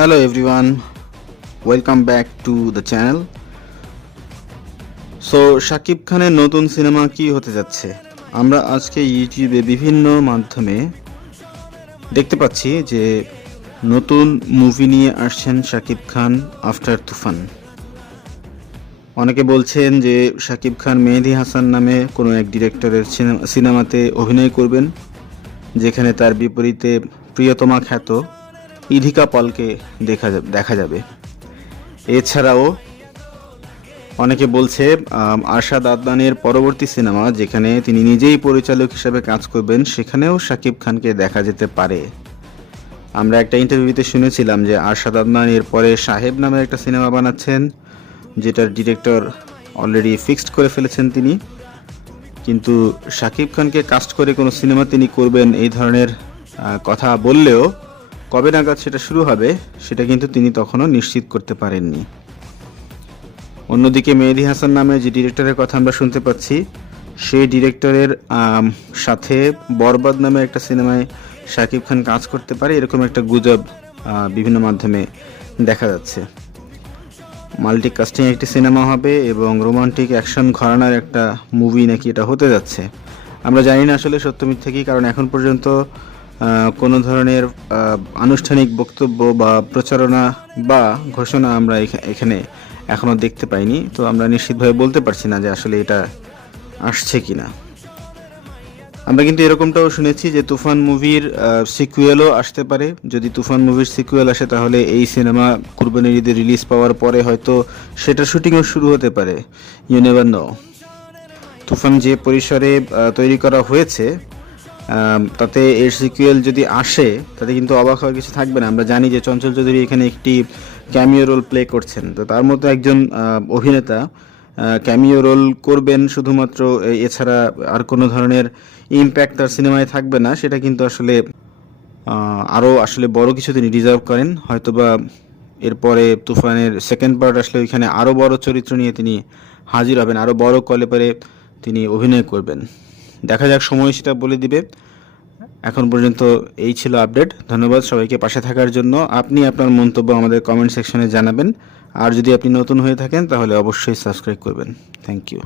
Hello everyone, welcome back to the channel. So Shakib খানের নতুন cinema কি হতে যাচ্ছে? আমরা আজকে ইউটিউবে বিভিন্ন মাধ্যমে দেখতে পাচ্ছি যে নতুন মুভি নিয়ে আসছেন শাকিব খান আফটার তুফান। অনেকে বলছেন যে শাকিব খান মেহেদী হাসান নামে কোনো এক ডিরেক্টরের সিনেমাতে অভিনয় করবেন, যেখানে তার বিপরীতে প্রিয়তমা খ্যাত ইধিকা পলকে দেখা যাবে। এছাড়াও অনেকে বলছে আরশাদ আদনানের পরবর্তী সিনেমা, যেখানে তিনি নিজেই পরিচালক হিসেবে কাজ করবেন, সেখানেও শাকিব খানকে দেখা যেতে পারে। আমরা একটা ইন্টারভিউতে শুনেছিলাম যে আরশাদ আদনান এরপরে সাহেব নামের একটা সিনেমা বানাচ্ছেন, যেটার ডিরেক্টর অলরেডি ফিক্সড করে ফেলেছেন তিনি। কিন্তু শাকিব খানকে কাস্ট করে কোনো সিনেমা তিনি করবেন এই ধরনের কথা বললেও কবে নাগাদ সেটা শুরু হবে সেটা কিন্তু তিনি তখনও নিশ্চিত করতে পারেননি। অন্যদিকে মেহেদী হাসান নামে যে ডিরেক্টরের কথা আমরা শুনতে পাচ্ছি, সেই ডিরেক্টরের সাথে বরবাদ নামে একটা সিনেমায় শাকিব খান কাজ করতে পারে, এরকম একটা গুজব বিভিন্ন মাধ্যমে দেখা যাচ্ছে। মাল্টি কাস্টিং একটি সিনেমা হবে এবং রোমান্টিক অ্যাকশন ঘরানার একটা মুভি নাকি এটা হতে যাচ্ছে। আমরা জানি না আসলে সত্য মিথ্যা কি, কারণ এখন পর্যন্ত কোনো ধরনের আনুষ্ঠানিক বক্তব্য বা প্রচারণা বা ঘোষণা আমরা এখানে এখনও দেখতে পাইনি। তো আমরা নিশ্চিতভাবে বলতে পারছি না যে আসলে এটা আসছে কিনা। আমরা কিন্তু এরকমটাও শুনেছি যে তুফান মুভির সিকুয়েলও আসতে পারে। যদি তুফান মুভির সিকুয়েল আসে, তাহলে এই সিনেমা কুরবানির ঈদে রিলিজ পাওয়ার পরে হয়তো সেটার শুটিংও শুরু হতে পারে। You never know. তুফান যে পরিসরে তৈরি করা হয়েছে, তাতে এর সিকুয়েল যদি আসে, তাতে কিন্তু অবাক হওয়ার কিছু থাকবে না। আমরা জানি যে চঞ্চল চৌধুরী এখানে একটি ক্যামিও রোল প্লে করছেন, তো তার মতো একজন অভিনেতা ক্যামিও রোল করবেন শুধুমাত্র, এছাড়া আর কোনো ধরনের ইম্প্যাক্ট তার সিনেমায় থাকবে না। সেটা কিন্তু আসলে আরও আসলে বড় কিছু তিনি ডিজার্ভ করেন। হয়তোবা এরপরে তুফানের সেকেন্ড পার্ট আসলে ওইখানে আরও বড় চরিত্র নিয়ে তিনি হাজির হবেন, আরও বড় কলেবরে তিনি অভিনয় করবেন। দেখা যাক, সময় সেটা বলে দিবে। এখন পর্যন্ত এই ছিল আপডেট। ধন্যবাদ সবাইকে পাশে থাকার জন্য। আপনি আপনার মন্তব্য আমাদের কমেন্ট সেকশনে জানাবেন। আর যদি আপনি নতুন হয়ে থাকেন, তাহলে অবশ্যই সাবস্ক্রাইব করবেন। Thank you.